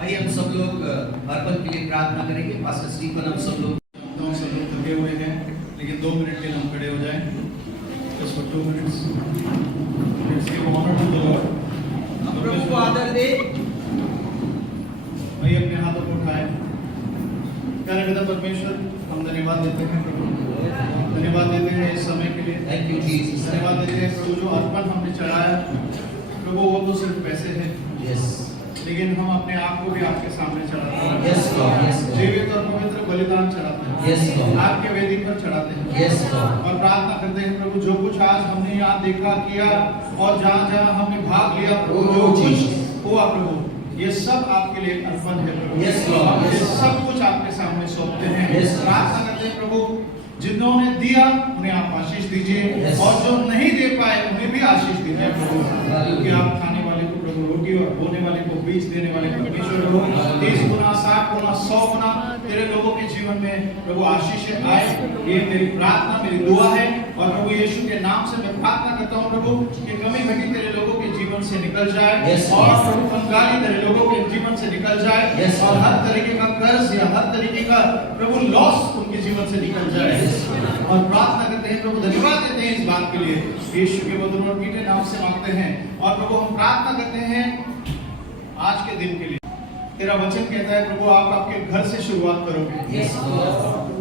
आइए हम सब लोग अर्पण के लिए प्रार्थना करेंगे। पास्टर स्टीफन, हम सब लोग थके हुए हैं, लेकिन 2 मिनट के लिए हम खड़े हो जाएं। Just for 2 minutes. Let's give honor to the Lord. हम प्रभु को आदर दे। भाई अपने हाथों को उठाएं। प्यारे पिता परमेश्वर, हम धन्यवाद देते हैं प्रभु, धन्यवाद देते हैं इस समय के लिए। Thank you Jesus. धन्यवाद देते हैं प्रभु, जो अर्पण हमने चढ़ाया प्रभु, वो तो सिर्फ पैसे हैं, यस लेकिन हम अपने आप को भी आपके सामने चढ़ाते हैं। यस लॉर्ड, यस जीवित और पवित्र बलिदान चढ़ाते हैं, यस लॉर्ड, आपके वेदी पर चढ़ाते हैं। यस लॉर्ड, और प्रार्थना करते हैं प्रभु, जो कुछ आज हमने यहाँ देखा किया और जहाँ जहाँ हमने भाग लिया प्रभु, जो कुछ हुआ प्रभु, ये सब आपके लिए अर्पण है प्रभु। Yes, Lord. हम ये Yes, Lord. सब कुछ आपके सामने सौंपते हैं। Yes, Lord. प्रार्थना करते हैं प्रभु, जिन्होंने दिया उन्हें आप आशीष दीजिए, Yes. और जो नहीं दे पाए उन्हें भी आशीष दीजिए प्रभु, क्योंकि आप खाने वाले को प्रभु रोटी और बोने वाले को बीज देने वाले परमेश्वर हो। 30 गुना 60 गुना 100 गुना तेरे लोगों के जीवन में प्रभु आशीष आए, ये मेरी प्रार्थना, मेरी दुआ है। और प्रभु यीशु के नाम से मैं प्रार्थना करता हूँ प्रभु कि कमी घटी तेरे लोगों के जीवन से निकल जाए, Yes. और प्रभु कंगाली तेरे लोगों के जीवन से निकल जाए, Yes. और हर तरीके का कर्ज या हर तरीके का प्रभु लॉस उनके जीवन से निकल जाए। और प्रार्थना करते हैं प्रभु, धन्यवाद देते हैं इस बात के लिए, यीशु के मधुर और मीठे नाम से मांगते हैं। और प्रभु हम प्रार्थना करते हैं आज के दिन के लिए। तेरा वचन कहता है प्रभु, आप आपके घर से शुरुआत करोगे। यस लॉर्ड,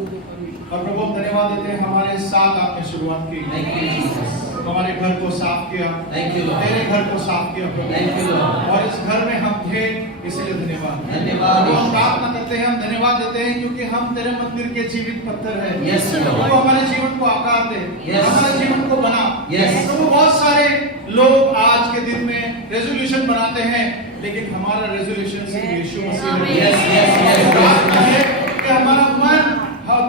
और प्रभु हम धन्यवाद देते हैं, हमारे साथ आपने शुरुआत की, थैंक यू जीसस, हमारे घर को साफ किया, थैंक यू लॉर्ड, तेरे घर को साफ किया प्रभु, थैंक यू लॉर्ड, और इस घर में हम थे, इसलिए धन्यवाद। धन्यवाद। हम प्रार्थना करते हैं, हम धन्यवाद देते हैं, क्योंकि हम तेरे मंदिर के जीवित पत्थर हैं। Yes, Lord. प्रभु हमारे जीवन को आकार दे, Yes. हमारे जीवन को बना। Yes. प्रभु बहुत सारे लोग आज के दिन में रेजोल्यूशन बनाते हैं, लेकिन हमारा रेजोल्यूशन सिर्फ यीशु मसीह है। Yes, yes, yes, प्रार्थना है कि हमारा मन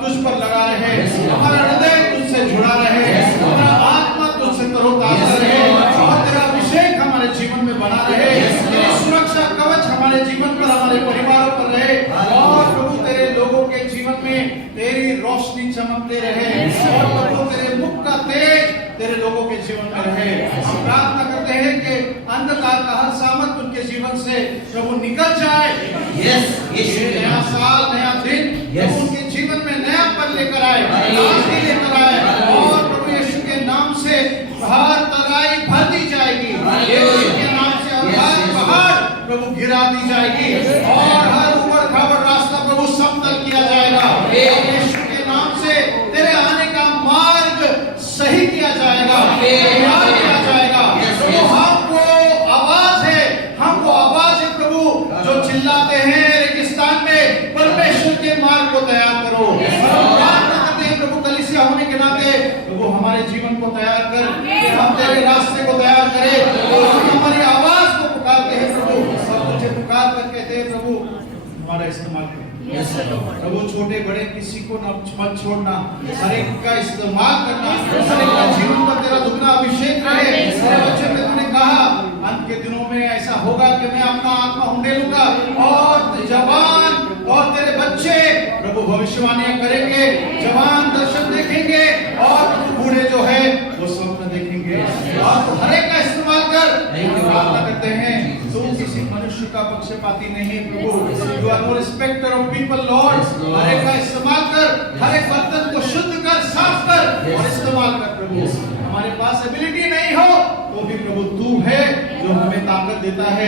तुझ पर लगा रहे, Yes, Lord. हमारा हृदय तुझसे जुड़ा रहे, Yes, Lord. हमारा आत्मा तुझसे तरोताजा Yes, रहे, Lord. और तेरा अभिषेक हमारे जीवन बना रहे, तेरी सुरक्षा कवच हमारे जीवन पर, हमारे परिवारों पर रहे, और प्रभु तेरे लोगों के जीवन में तेरी रोशनी चमकते रहे, और प्रभु तेरे मुख का तेज तेरे लोगों के जीवन में रहे। हम प्रार्थना करते हैं कि अंधकार का हर सामर्थ उनके जीवन से प्रभु निकल जाए। नया साल, नया दिन प्रभु उनके जीवन में नया पल लेकर आए, ताजगी लेकर आए, और प्रभु यीशु के नाम से हर तराई भर दी जाएगी, यीशु के नाम से हर पहाड़ प्रभु गिरा दी जाएगी, और हर ऊपर खाबड़ रास्ता प्रभु समतल किया जाएगा। यीशु के नाम से तेरे आने का मार्ग सही किया जाएगा, तैयार किया जाएगा। प्रभु हमको आवाज है, हमको आवाज है प्रभु, जो चिल्लाते हैं रेगिस्तान में, परमेश्वर के मार्ग को तैयार करो। प्रार्थना करते हैं प्रभु कलीसिया होने के नाते प्रभु हमारे जीवन को तैयार कर, हम तेरे रास्ते को तैयार करें, और हम हमारी आवाज को पुकारते हैं प्रभु, और तुझे पुकार कर कहते हैं प्रभु हमारा इस्तेमाल कर। प्रभु छोटे बड़े किसी को मत छोड़ना, हर एक का इस्तेमाल करना, हर एक का जीवन पर तेरा दुगना अभिषेक रहे। तेरे वचन में तूने कहा अंत के दिनों में ऐसा होगा कि मैं अपना आत्मा उंडेलूंगा, और जवान और तेरे बच्चे प्रभु भविष्यवाणियां करेंगे, जवान दर्शन देखेंगे, और बूढ़े जो है वो स्वप्न देखेंगे, और हर एक का इस्तेमाल कर। प्रार्थना करते हैं तू किसी मनुष्य का पक्षपाती नहीं है प्रभु, you are no respecter of people Lord. हर एक का इस्तेमाल कर, हर एक बर्तन को शुद्ध कर, साफ कर और इस्तेमाल कर प्रभु। हमारे पास एबिलिटी नहीं हो तो भी प्रभु तू है जो हमें ताकत देता है,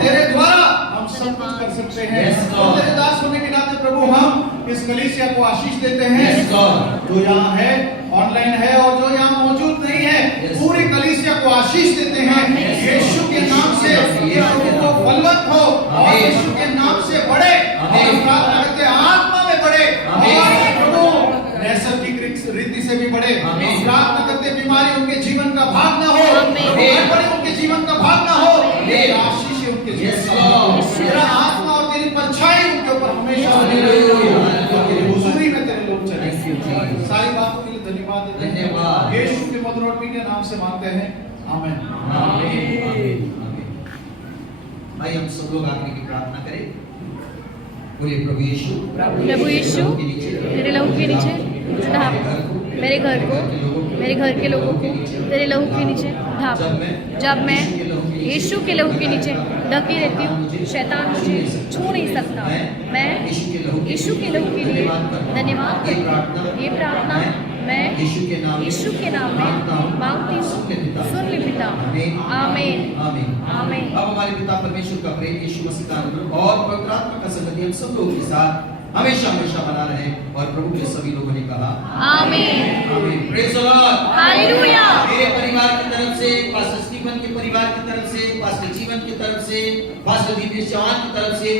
तेरे द्वारा हम सब कुछ कर सकते हैं। तेरे दास होने के नाते प्रभु हम इस कलीसिया को आशीष देते हैं, जो यहाँ है, ऑनलाइन है, और जो यहाँ मौजूद नहीं है, पूरी कलीसिया को आशीष देते हैं। यीशु के नाम से प्रभु को बलवंत हो, और यीशु के नाम से बढ़े, और प्रार्थना करते हैं आत्मा में बढ़े, और प्रभु नैसर्गिक रीति से भी बढ़े। प्रार्थना करते बीमारी उनके जीवन का भाग ना हो, गड़बड़ी उनके जीवन का भाग ना हो, ये आशीष है उनके जीवन का, तेरा आत्मा और तेरी परछाई उनके ऊपर हमेशा बनी रहे, और तेरी हुजूरी में तेरे लोग चले। सारी बातों के लिए धन्यवाद देते हैं, यीशु के मधुर और मीठे नाम से मांगते हैं, आमीन। भाई हम सब लोग आखिरी की प्रार्थना करें। बोलिए प्रभु यीशु, प्रभु यीशु तेरे लहू के नीचे ढाप मेरे घर को, मेरे घर के लोगों को तेरे लहू के नीचे ढाप। जब मैं यीशु के लहू के नीचे ढकी रहती हूँ, शैतान मुझे छू नहीं सकता। मैं यीशु के लहू के लिए धन्यवाद करती हूँ। ये प्रार्थना मैं यीशु के नाम में मांगती हूँ, सुन ले पिता। आमीन, आमीन। अब हमारे पिता परमेश्वर का प्रेम, यीशु मसीह का अनुग्रह और पवित्र आत्मा का संगति हम सब लोगों के साथ हमेशा हमेशा बना रहे, और प्रभु के सभी लोगों ने कहा आमीन, आमीन। Praise the Lord, hallelujah. मेरे परिवार की तरफ से, पास्टर स्टीफन के परिवार की तरफ से, पास्टर जीवन की तरफ से, पास्टर दिनेश चौहान की तरफ से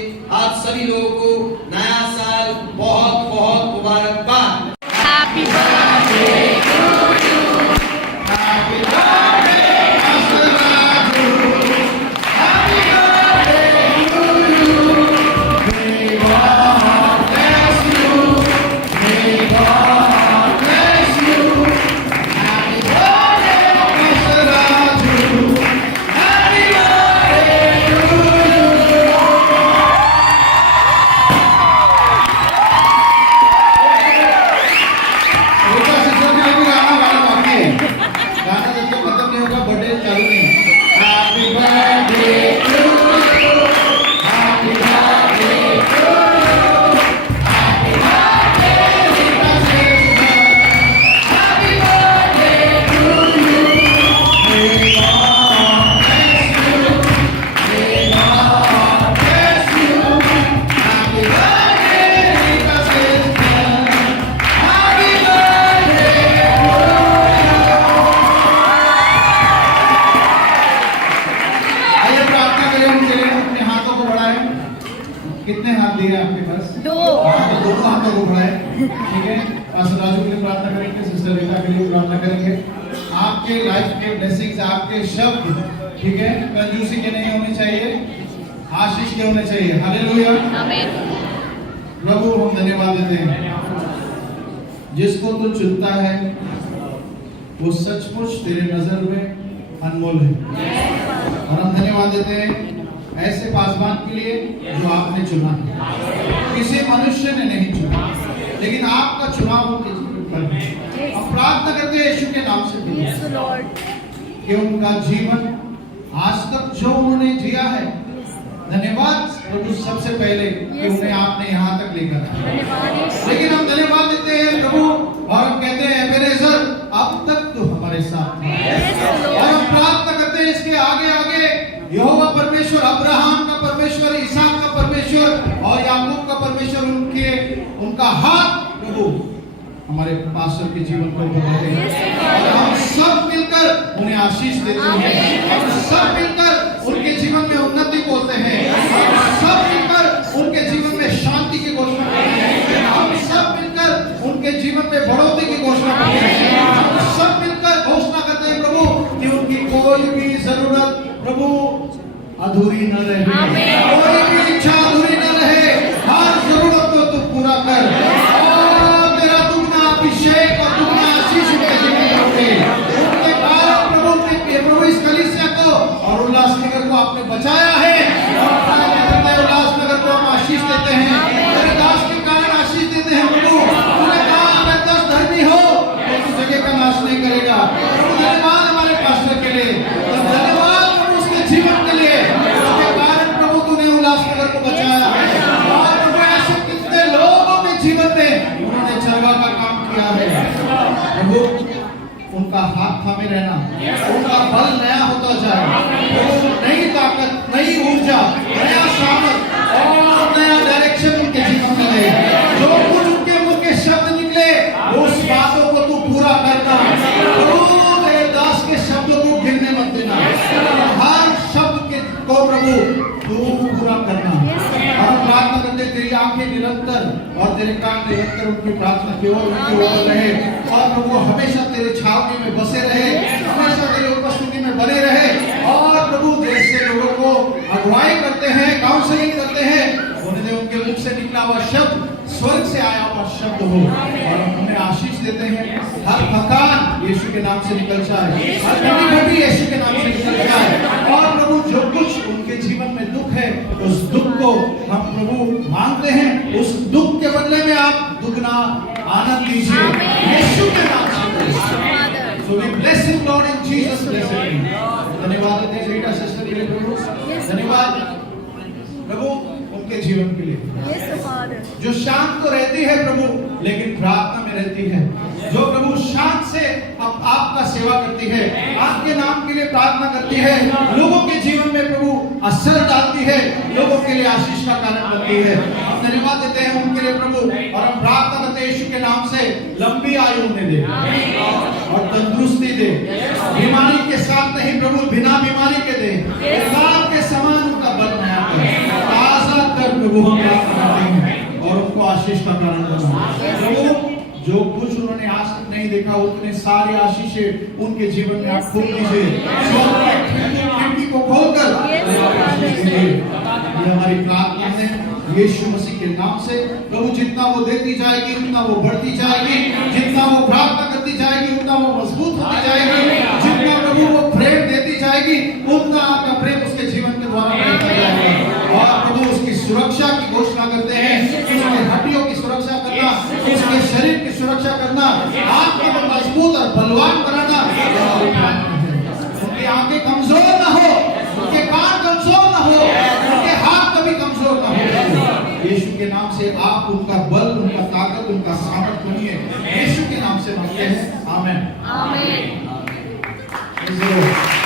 आप सभी लोगों को नया साल बहुत बहुत मुबारकबाद। Happy birthday to you, happy birthday pastor Raju, happy birthday to you, may God bless you, may God bless you, happy birthday pastor Raju, happy birthday to you. बेटा सिस्टर के लिए भी गाना बाकी है, गाना जब तक खत्म नहीं होगा बर्थडे चालू नहीं। Happy birthday to you, happy birthday to you, happy birthday Rita sister, happy birthday to you, may God bless you, may God bless you, happy birthday Rita sister, happy birthday to you. आइए प्रार्थना करें उनके लिए, अपने हाथों को बढ़ाएं। कितने हाथ दिए आपके पास? 2। हाँ, तो दोनों हाथों को बढ़ाएं, ठीक है। पास्टर राजू के लिए प्रार्थना करेंगे, सिस्टर रीता के लिए प्रार्थना करेंगे। आपके लाइफ के ब्लेसिंग्स, आपके शब्द, ठीक है, कंजूसी के नहीं होने चाहिए, आशीष के होने चाहिए। हालेलुया। आमीन। प्रभु हम धन्यवाद देते हैं, जिसको तू चुनता है वो सचमुच तेरे नजर में अनमोल है, और हम धन्यवाद धन्यवाद देते हैं ऐसे पासवान के लिए जो आपने चुना है। किसी मनुष्य ने नहीं चुना, लेकिन आपका चुनाव उनके जीवन पर है। हम प्रार्थना करते हैं यीशु के नाम से Yes, Lord. कि उनका जीवन आज तक जो उन्होंने जिया है, धन्यवाद प्रभु सबसे पहले कि उन्हें आपने यहाँ तक लेकर आया। धन्यवाद यीशु। लेकिन हम धन्यवाद देते हैं प्रभु और हम कहते हैं एबेनेजर अब तक तो हमारे साथ था। Yes, और हम Lord. प्रार्थना करते हैं इसके आगे आगे यहोवा परमेश्वर, अब्राहम का परमेश्वर, इसहाक का परमेश्वर और याकूब का परमेश्वर, उनका हाथ प्रभु हमारे पास्टर के जीवन को बढ़ाते हैं। और हम सब मिलकर उन्हें आशीष देते हैं। हम सब मिलकर उनके जीवन में उन्नति बोलते हैं। हम सब मिलकर उनके जीवन में शांति की घोषणा करते हैं। हम सब मिलकर उनके जीवन में बढ़ोतरी की घोषणा करते हैं। हम सब मिलकर घोषणा करते हैं प्रभु कि उनकी कोई भी जरूरत प्रभु अधूरी न रहे, कोई भी इच्छा अधूरी न रहे। हर जरूरत को तू पूरा कर और तेरा दुगना अभिषेक और दुगना आशीष उनके जीवन में होते। उनके कारण प्रभु इस कलीसिया को और उल्लासनगर को आपने बचाया है और उल्लासनगर को हम आशीष देते हैं। तेरे दास के कारण आशीष देते हैं प्रभु। तूने कहा अगर 10 धर्मी हो तो तू जगह का नाश नहीं करेगा। धन्यवाद हमारे पास्टर के लिए, धन्यवाद प्रभु उसके जीवन के लिए। उसके कारण प्रभु तूने उल्लासनगर को बचाया है। और प्रभु ऐसे कितने लोगों के जीवन में उन्होंने चरवा का काम किया है प्रभु। उनका हाथ थामे रहना, उनका बल नया होता जाए, वो नई ताकत, नई ऊर्जा, नया सामर्थ और नया डायरेक्शन उनके जीवन में दे। जो कुछ उनके मुंह के शब्द निकले उस बातों को तू पूरा करना। प्रभु तेरे दास के शब्दों को गिरने मत देना। हर शब्द के को प्रभु तू पूरा करना। और प्रार्थना करते तेरी आंखें निरंतर और तेरे कान निरंतर उनकी प्रार्थना केवल उनके ऊपर रहे और प्रभु हमेशा तेरे छावनी में बसे रहे, हमेशा तेरे उपस्थिति में बने रहे। और प्रभु देश के लोगों को अगुवाई करते हैं, काउंसलिंग करते हैं, उन्हें उनके मुख से निकला हुआ शब्द स्वर्ग से आया हुआ शब्द हो और उन्हें आशीष देते हैं। हर थकान यीशु के नाम से निकल जाए, हर कमी घटी यीशु के नाम से निकल जाए। और प्रभु जो कुछ उनके जीवन में दुख है उस दुख को हम प्रभु मांगते हैं, उस दुख के बदले में आप दुगना आनंद दीजिए यीशु के नाम से। So we bless him Lord in Jesus blessed name. धन्यवाद देते हैं रीटा सिस्टर के लिए प्रभु। धन्यवाद प्रभु उनके जीवन के लिए Yes, Father. जो शांत तो रहती है प्रभु लेकिन प्रार्थना में रहती है, जो प्रभु शांत से आपका सेवा करती है, आपके नाम के लिए प्रार्थना करती है, लोगों के जीवन में प्रभु असर डालती है, लोगों के लिए आशीष का कारण बनती है। हम धन्यवाद देते हैं उनके लिए प्रभु और हम प्रार्थना करते हैं यीशु के नाम से लंबी आयु उन्हें दे और तंदुरुस्ती दे। बीमारी के साथ नहीं प्रभु, बिना बीमारी के दे, रात के समान उनका बल नया कर, ताजा कर प्रभु। हम प्रार्थना करते हैं और उनको आशीष का कारण बना प्रभु। जो कुछ उन्होंने आज तक नहीं देखा उतने सारी आशीषें उनके जीवन में आप खोल दीजिए। खिड़की को खोलकर ये हमारी प्रार्थना है यीशु मसीह के नाम से। प्रभु जितना वो देती जाएगी उतना वो बढ़ती जाएगी, जितना वो प्रार्थना करती जाएगी उतना वो मजबूत होती जाएगी, जितना प्रभु वो प्रेम देती जाएगी उतना आपका प्रेम उसके जीवन के द्वारा बढ़ता जाएगा। और प्रभु उसकी सुरक्षा की घोषणा करते हैं, उसके हड्डियों की सुरक्षा करना, उसके शरीर की सुरक्षा करना, आत्मा को मजबूत और बलवान बनाना। उनकी आंखें कमजोर ना हो, उनके कान कमजोर ना हो, उनके हाथ कभी कमजोर ना हो। यीशु के नाम से आप उनका बल, उनका ताकत, उनका सामर्थ बनिए। यीशु के नाम से मांगते हैं, आमीन। Amen. आमीन।